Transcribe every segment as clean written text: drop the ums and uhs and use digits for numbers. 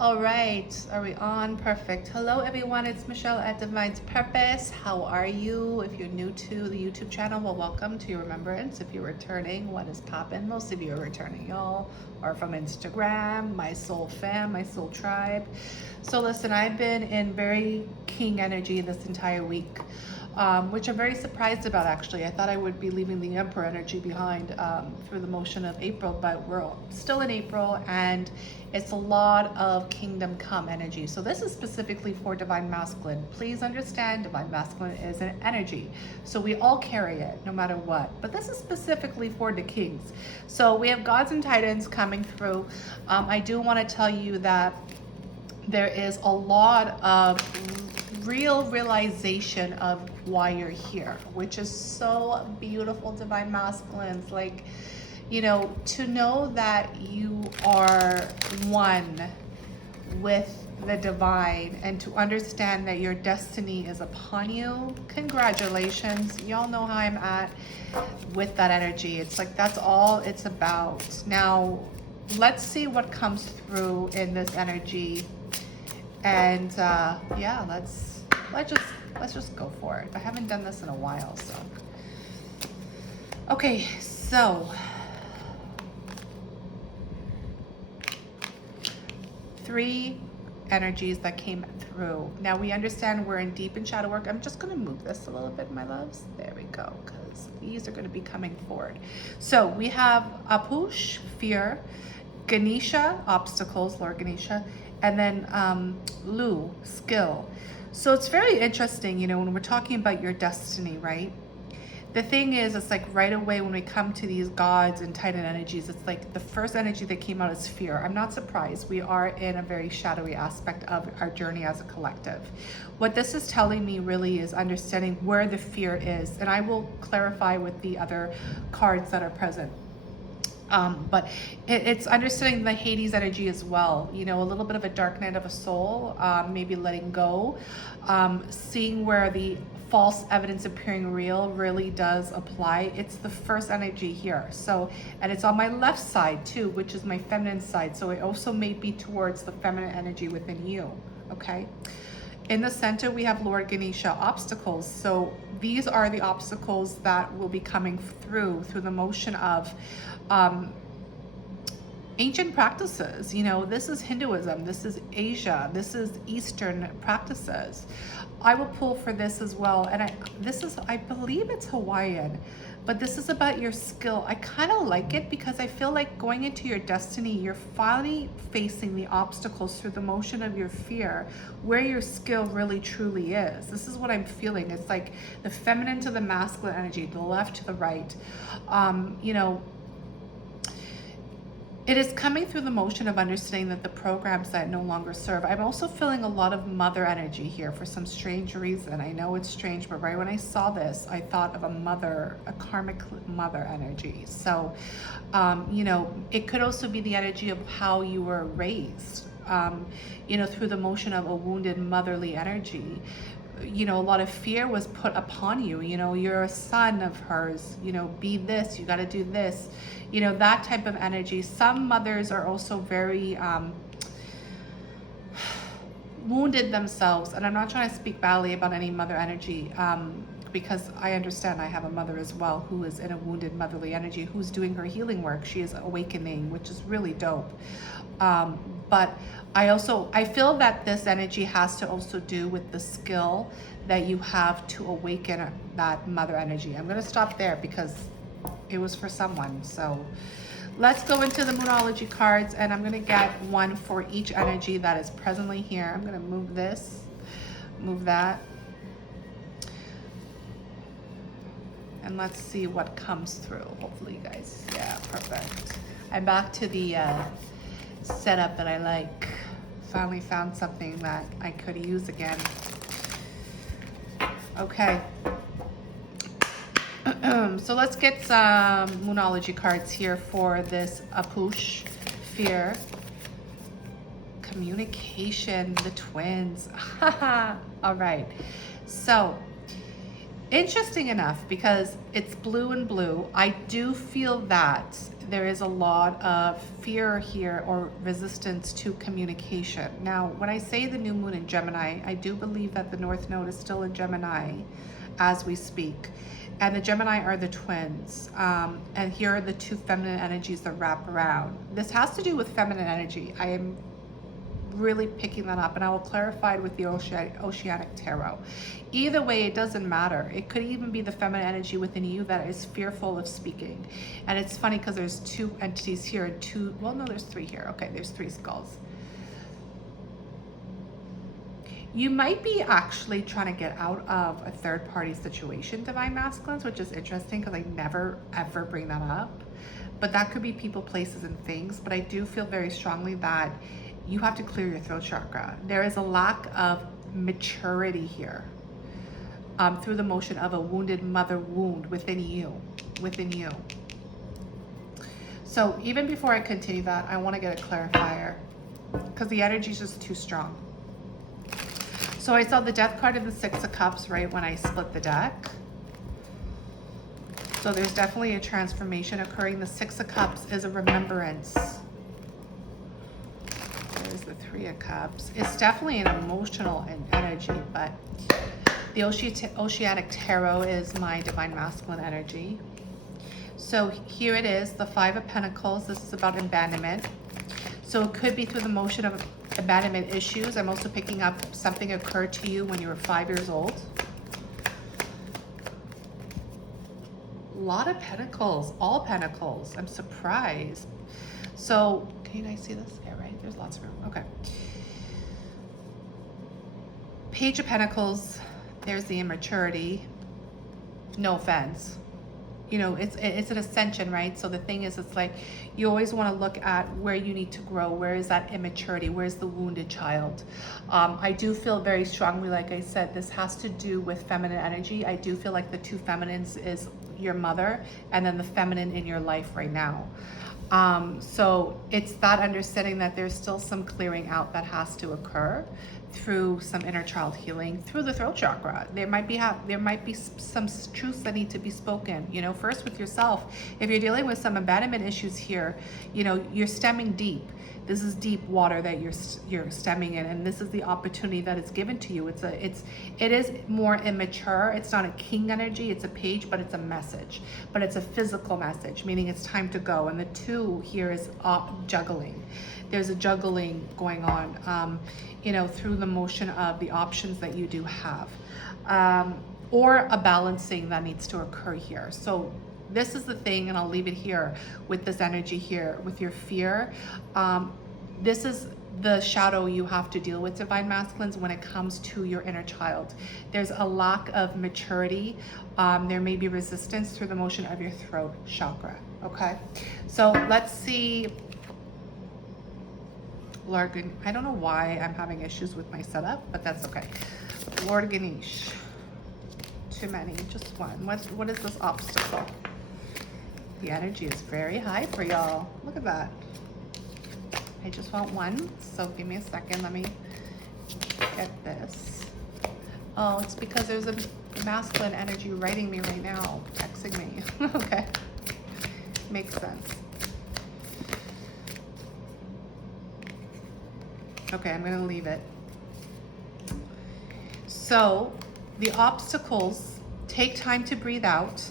All right, are we on? Perfect. Hello everyone, it's Michelle at Divine's Purpose. How are you? If you're new to the YouTube channel, well, welcome to your remembrance. If you're returning, what is poppin'? Most of you are returning, y'all, or from Instagram, my soul fam, my soul tribe. So listen, I've been in very king energy this entire week. Which I'm very surprised about, actually. I thought I would be leaving the Emperor energy behind through the motion of April, but we're still in April, and it's a lot of Kingdom Come energy. So this is specifically for Divine Masculine. Please understand, Divine Masculine is an energy. So we all carry it, no matter what. But this is specifically for the Kings. So we have Gods and Titans coming through. I do want to tell you that there is a lot of realization of why you're here, which is so beautiful, Divine Masculines. Like, you know, to know that you are one with the divine and to understand that your destiny is upon you. Congratulations. Y'all know how I'm at with that energy. It's like that's all it's about. Now, let's see what comes through in this energy. And yeah, let's just go for it. I haven't done this in a while, so. Okay, so 3 energies that came through. Now we understand we're in deep in shadow work. I'm just gonna move this a little bit, my loves. There we go, because these are gonna be coming forward. So we have Apush, fear, Ganesha, obstacles, Lord Ganesha, and then Lu, skill. So it's very interesting, you know, when we're talking about your destiny, right? The thing is, it's like right away when we come to these gods and titan energies, it's like the first energy that came out is fear. I'm not surprised. We are in a very shadowy aspect of our journey as a collective. What this is telling me really is understanding where the fear is. And I will clarify with the other cards that are present. But it's understanding the Hades energy as well. You know, a little bit of a dark night of a soul, maybe letting go, seeing where the false evidence appearing real really does apply. It's the first energy here. So, and it's on my left side too, which is my feminine side. So it also may be towards the feminine energy within you, okay? In the center, we have Lord Ganesha, obstacles. So these are the obstacles that will be coming through the motion of ancient practices. You know, this is Hinduism, this is Asia, this is Eastern practices. I will pull for this as well. And I believe it's Hawaiian, but this is about your skill. I kind of like it because I feel like going into your destiny, you're finally facing the obstacles through the motion of your fear, where your skill really truly is. This is what I'm feeling. It's like the feminine to the masculine energy, the left to the right. You know, it is coming through the motion of understanding that the programs that no longer serve. I'm also feeling a lot of mother energy here for some strange reason. I know it's strange, but right when I saw this, I thought of a mother, a karmic mother energy. So, you know, it could also be the energy of how you were raised, you know, through the motion of a wounded motherly energy. You know, a lot of fear was put upon you. You know, you're a son of hers, you know, be this, you got to do this, you know, that type of energy. Some mothers are also very wounded themselves. And I'm not trying to speak badly about any mother energy, because I understand I have a mother as well who is in a wounded motherly energy, who's doing her healing work. She is awakening, which is really dope. But I feel that this energy has to also do with the skill that you have to awaken that mother energy. I'm going to stop there because it was for someone. So let's go into the Moonology cards, and I'm going to get one for each energy that is presently here. I'm going to move this, move that. And let's see what comes through. Hopefully you guys, yeah, perfect. I'm back to the setup that I like. Finally found something that I could use again. Okay. So let's get some Moonology cards here for this Apush, fear, communication, the twins. All right. So Interesting enough, because it's blue and blue, I do feel that there is a lot of fear here or resistance to communication. Now, when I say the new moon in Gemini, I do believe that the North Node is still in Gemini as we speak. And the Gemini are the twins. And here are the two feminine energies that wrap around. This has to do with feminine energy. I am really picking that up, and I will clarify it with the Oceanic Tarot. Either way, it doesn't matter. It could even be the feminine energy within you that is fearful of speaking. And it's funny because there's two entities here and two, well, no, there's three here. Okay, there's three skulls. You might be actually trying to get out of a third party situation, Divine Masculines, which is interesting because I never ever bring that up. But that could be people, places, and things. But I do feel very strongly that you have to clear your throat chakra. There is a lack of maturity here through the motion of a wounded mother wound within you. So even before I continue that, I want to get a clarifier because the energy is just too strong. So I saw the Death card and the Six of Cups right when I split the deck. So there's definitely a transformation occurring. The Six of Cups is a remembrance. There's the Three of Cups. It's definitely an emotional energy, but the Oceanic Tarot is my Divine Masculine energy. So here it is, the Five of Pentacles. This is about abandonment. So it could be through the motion of abandonment issues. I'm also picking up something occurred to you when you were 5 years old. A lot of pentacles, all pentacles. I'm surprised. So, can you guys see this? Yeah, right? There's lots of room. Okay. Page of Pentacles. There's the immaturity. No offense. You know, it's an ascension, right? So the thing is, it's like you always want to look at where you need to grow. Where is that immaturity? Where's the wounded child? I do feel very strongly, like I said, this has to do with feminine energy. I do feel like the two feminines is your mother and then the feminine in your life right now. So it's that understanding that there's still some clearing out that has to occur through some inner child healing through the throat chakra. There might be some truths that need to be spoken, you know, first with yourself. If you're dealing with some abandonment issues here, you know, you're stemming deep. This is deep water that you're stemming in, and this is the opportunity that is given to you. It is more immature. It's not a king energy, it's a page, but it's a message. But it's a physical message, meaning it's time to go. And the two here is juggling. There's a juggling going on, you know, through the motion of the options that you do have, or a balancing that needs to occur here. So this is the thing, and I'll leave it here with this energy here, with your fear. This is the shadow you have to deal with, Divine Masculines, when it comes to your inner child. There's a lack of maturity. There may be resistance through the motion of your throat chakra, okay? So let's see. Lord, I don't know why I'm having issues with my setup, but that's okay. Lord Ganesh. Too many, just one. What is this obstacle? The energy is very high for y'all. Look at that. I just want one, so give me a second. Let me get this. Oh, it's because there's a masculine energy writing me right now, texting me. Okay, makes sense. Okay, I'm gonna leave it. So the obstacles, take time to breathe out,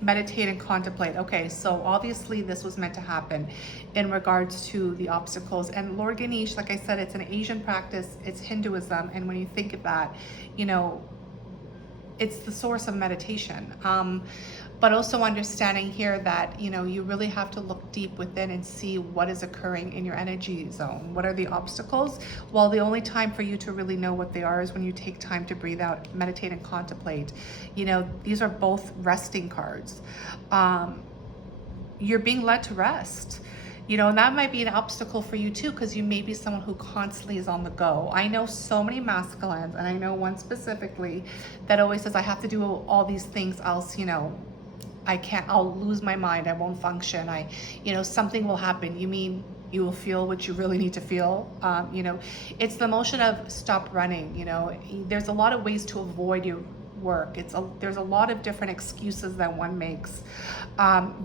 meditate and contemplate. Okay, so obviously this was meant to happen in regards to the obstacles. And Lord Ganesh, like I said, it's an Asian practice, it's Hinduism. And when you think of that, you know, it's the source of meditation. But also understanding here that, you know, you really have to look deep within and see what is occurring in your energy zone. What are the obstacles? Well, the only time for you to really know what they are is when you take time to breathe out, meditate and contemplate. You know, these are both resting cards. You're being led to rest. You know, and that might be an obstacle for you too, because you may be someone who constantly is on the go. I know so many masculines, and I know one specifically that always says, I have to do all these things, else, you know, I'll lose my mind, I won't function, you know, something will happen. You mean you will feel what you really need to feel? You know, it's the motion of stop running. You know, there's a lot of ways to avoid work. There's a lot of different excuses that one makes.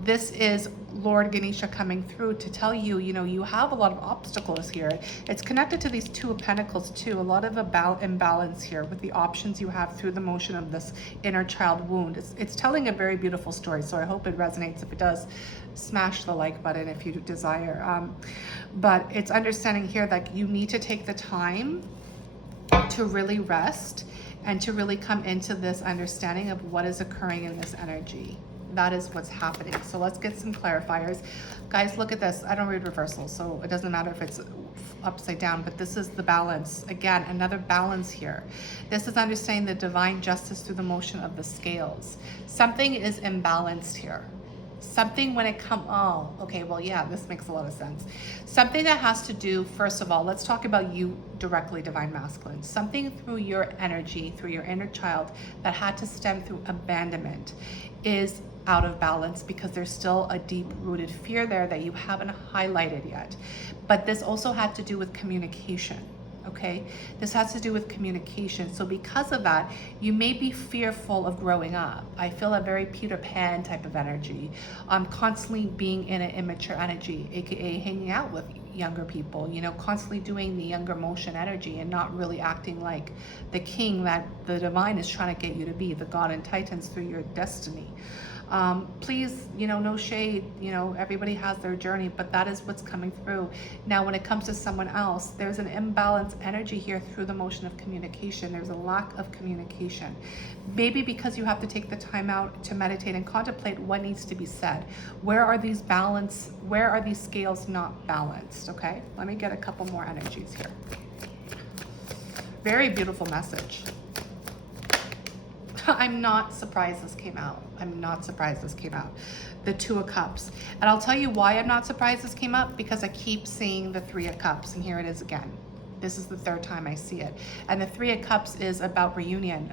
This is Lord Ganesha coming through to tell you, you have a lot of obstacles here. It's connected to these Two of Pentacles too. A lot of imbalance here with the options you have through the motion of this inner child wound. It's telling a very beautiful story, so I hope it resonates. If it does, smash the like button if you desire. But it's understanding here that you need to take the time to really rest and to really come into this understanding of what is occurring in this energy. That is what's happening. So let's get some clarifiers. Guys, look at this. I don't read reversals, so it doesn't matter if it's upside down, but this is the balance. Again, another balance here. This is understanding the divine justice through the motion of the scales. Something is imbalanced here. Something when it comes, oh, okay, well, yeah, this makes a lot of sense. Something that has to do, first of all, let's talk about you directly, Divine Masculine. Something through your energy, through your inner child that had to stem through abandonment is out of balance because there's still a deep-rooted fear there that you haven't highlighted yet. But this also had to do with communication. Okay, this has to do with communication. So because of that, you may be fearful of growing up. I feel a very Peter Pan type of energy. Constantly being in an immature energy, aka hanging out with younger people, constantly doing the younger motion energy and not really acting like the king that the divine is trying to get you to be, the God and Titans through your destiny. Please, no shade, everybody has their journey, but that is what's coming through. Now, when it comes to someone else, there's an imbalanced energy here through the motion of communication. There's a lack of communication. Maybe because you have to take the time out to meditate and contemplate what needs to be said. Where are these scales not balanced? Okay, let me get a couple more energies here. Very beautiful message. I'm not surprised this came out. I'm not surprised this came out. The Two of Cups. And I'll tell you why I'm not surprised this came up, because I keep seeing the Three of Cups, and here it is again. This is the third time I see it. And the Three of Cups is about reunion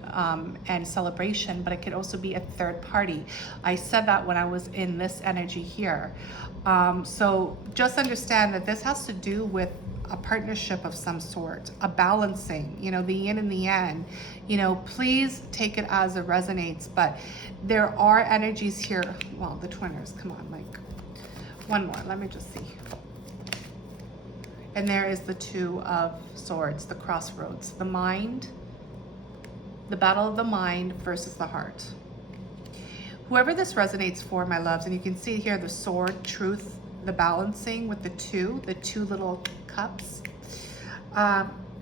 and celebration, but it could also be a third party. I said that when I was in this energy here. So just understand that this has to do with a partnership of some sort, a balancing, the yin and the yang. Please take it as it resonates, but there are energies here. Well, the twinners, come on, like one more, let me just see. And there is the Two of Swords, the crossroads, the mind, the battle of the mind versus the heart. Whoever this resonates for, my loves, and you can see here the sword, truth, the balancing with the two little cups.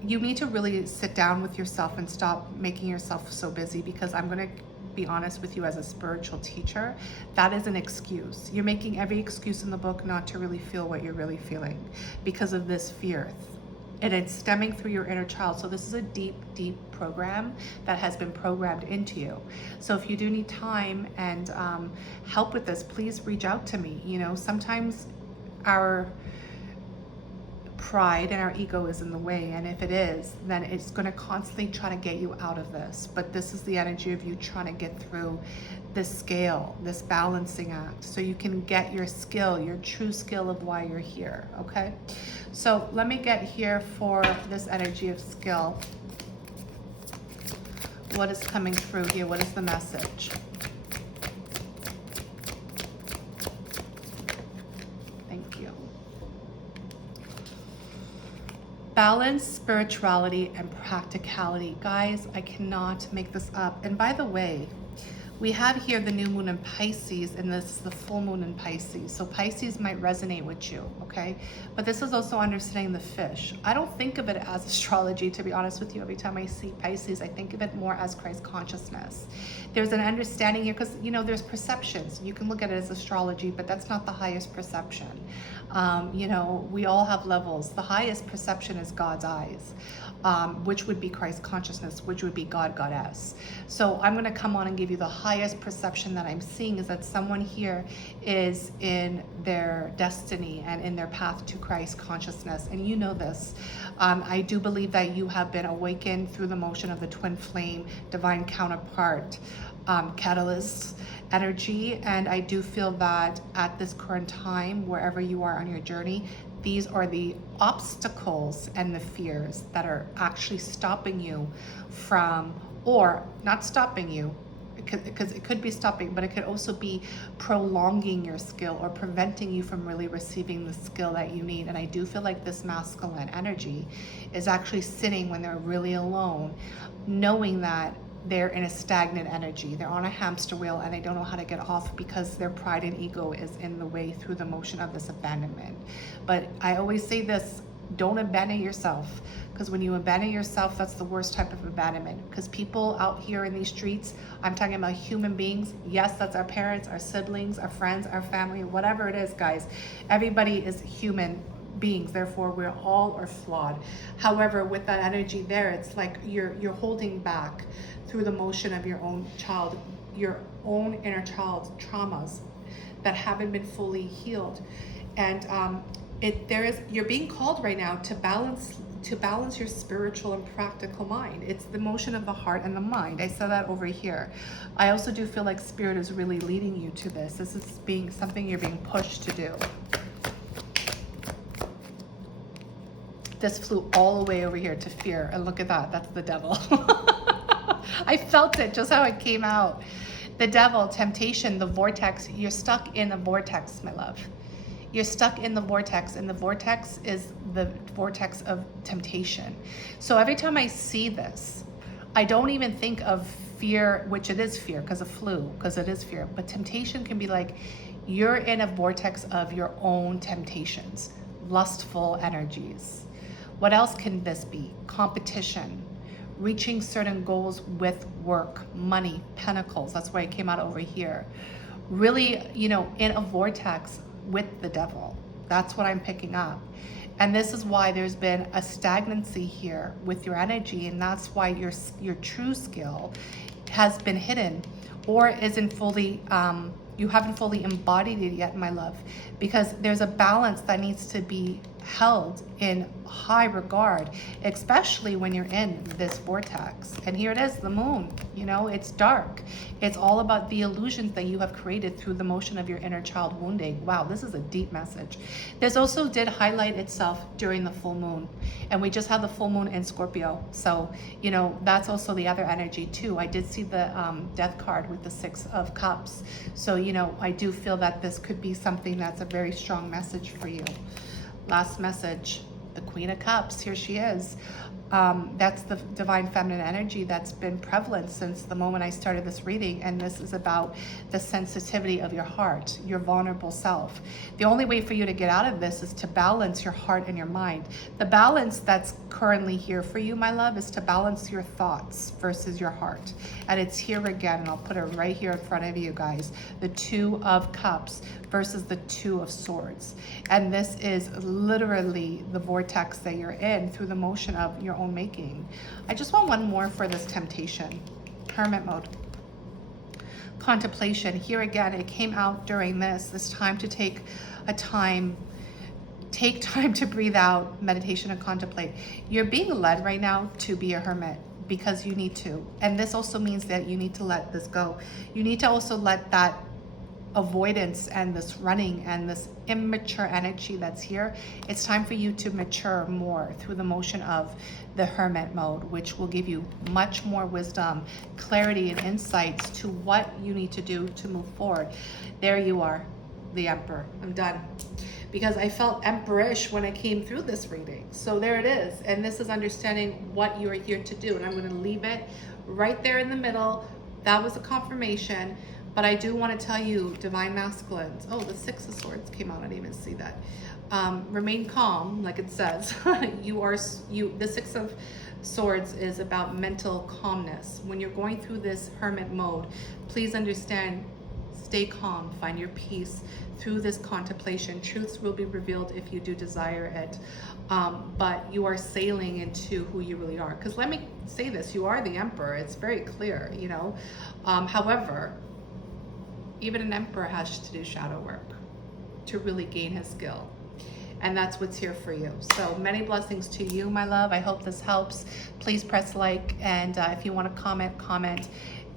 You need to really sit down with yourself and stop making yourself so busy, because I'm going to be honest with you, as a spiritual teacher, that is an excuse. You're making every excuse in the book not to really feel what you're really feeling because of this fear. And it's stemming through your inner child. So this is a deep, deep program that has been programmed into you. So if you do need time and help with this, please reach out to me. Sometimes our pride and our ego is in the way, and if it is, then it's going to constantly try to get you out of this. But this is the energy of you trying to get through this scale, this balancing act, so you can get your skill, your true skill of why you're here. Okay, so let me get here for this energy of skill. What is coming through here? What is the message? Balance, spirituality, and practicality. Guys, I cannot make this up. And by the way, we have here the new moon in Pisces, and this is the full moon in Pisces. So Pisces might resonate with you, okay? But this is also understanding the fish. I don't think of it as astrology, to be honest with you. Every time I see Pisces, I think of it more as Christ consciousness. There's an understanding here, because, there's perceptions. You can look at it as astrology, but that's not the highest perception. We all have levels. The highest perception is God's eyes, which would be Christ consciousness, which would be God, Goddess. So I'm going to come on and give you the highest perception that I'm seeing is that someone here is in their destiny and in their path to Christ consciousness. And you know this. I do believe that you have been awakened through the motion of the twin flame, divine counterpart, catalyst energy. And I do feel that at this current time, wherever you are on your journey, these are the obstacles and the fears that are actually stopping you from or not stopping you, because it could be stopping, but it could also be prolonging your skill or preventing you from really receiving the skill that you need. And I do feel like this masculine energy is actually sitting when they're really alone, knowing that they're in a stagnant energy. They're on a hamster wheel and they don't know how to get off because their pride and ego is in the way through the motion of this abandonment. But I always say this, don't abandon yourself, because when you abandon yourself, that's the worst type of abandonment. Because people out here in these streets, I'm talking about human beings. Yes, that's our parents, our siblings, our friends, our family, whatever it is, guys. Everybody is human beings, therefore we're all are flawed. However, with that energy there, it's like you're holding back through the motion of your own child, your own inner child's traumas that haven't been fully healed. And you're being called right now to balance your spiritual and practical mind. It's the motion of the heart and the mind. I saw that over here. I also do feel like spirit is really leading you to this. This is being something you're being pushed to do. This flew all the way over here to fear, and look at that, that's the devil. I felt it, just how it came out. The devil, temptation, the vortex. You're stuck in a vortex, my love. You're stuck in the vortex, and the vortex is the vortex of temptation. So every time I see this, I don't even think of fear, which it is fear because of flu, because it is fear. But temptation can be like, you're in a vortex of your own temptations, lustful energies. What else can this be? Competition, reaching certain goals with work, money, pentacles. That's why it came out over here. Really, in a vortex with the devil. That's what I'm picking up. And this is why there's been a stagnancy here with your energy, and that's why your true skill has been hidden or isn't fully, you haven't fully embodied it yet, my love, because there's a balance that needs to be held in high regard, especially when you're in this vortex. And here it is, the moon, it's dark. It's all about the illusions that you have created through the motion of your inner child wounding. Wow, this is a deep message. This also did highlight itself during the full moon, and we just had the full moon in Scorpio. So, that's also the other energy too. I did see the death card with the 6 of Cups. So, I do feel that this could be something that's a very strong message for you. Last message, the Queen of Cups, here she is. That's the divine feminine energy that's been prevalent since the moment I started this reading, and this is about the sensitivity of your heart, your vulnerable self. The only way for you to get out of this is to balance your heart and your mind. The balance that's currently here for you, my love, is to balance your thoughts versus your heart. And it's here again, and I'll put it right here in front of you guys, the 2 of Cups versus the 2 of Swords. And this is literally the vortex that you're in through the motion of your own making. I just want one more for this temptation. Hermit mode. Contemplation. Here again, it came out during this time to take time to breathe out, meditation, and contemplate. You're being led right now to be a hermit because you need to. And this also means that you need to let this go. You need to also let that avoidance and this running and this immature energy that's here, it's time for you to mature more through the motion of the hermit mode, which will give you much more wisdom, clarity, and insights to what you need to do to move forward. There you are, the Emperor. I'm done. Because I felt emperorish when I came through this reading. So there it is. And this is understanding what you are here to do. And I'm going to leave it right there in the middle. That was a confirmation. But I do want to tell you, divine masculines. Oh, the 6 of Swords came out. I didn't even see that. Remain calm, like it says. The 6 of Swords is about mental calmness. When you're going through this hermit mode, please understand, stay calm, find your peace through this contemplation. Truths will be revealed if you do desire it. But you are sailing into who you really are. Because let me say this, you are the Emperor. It's very clear, However, even an emperor has to do shadow work to really gain his skill. And that's what's here for you. So many blessings to you, my love. I hope this helps. Please press like, and if you want to comment.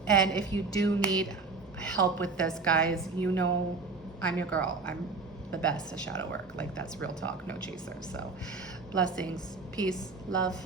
And if you do need help with this, guys, I'm your girl. I'm the best at shadow work. Like, that's real talk, no chaser. So blessings, peace, love.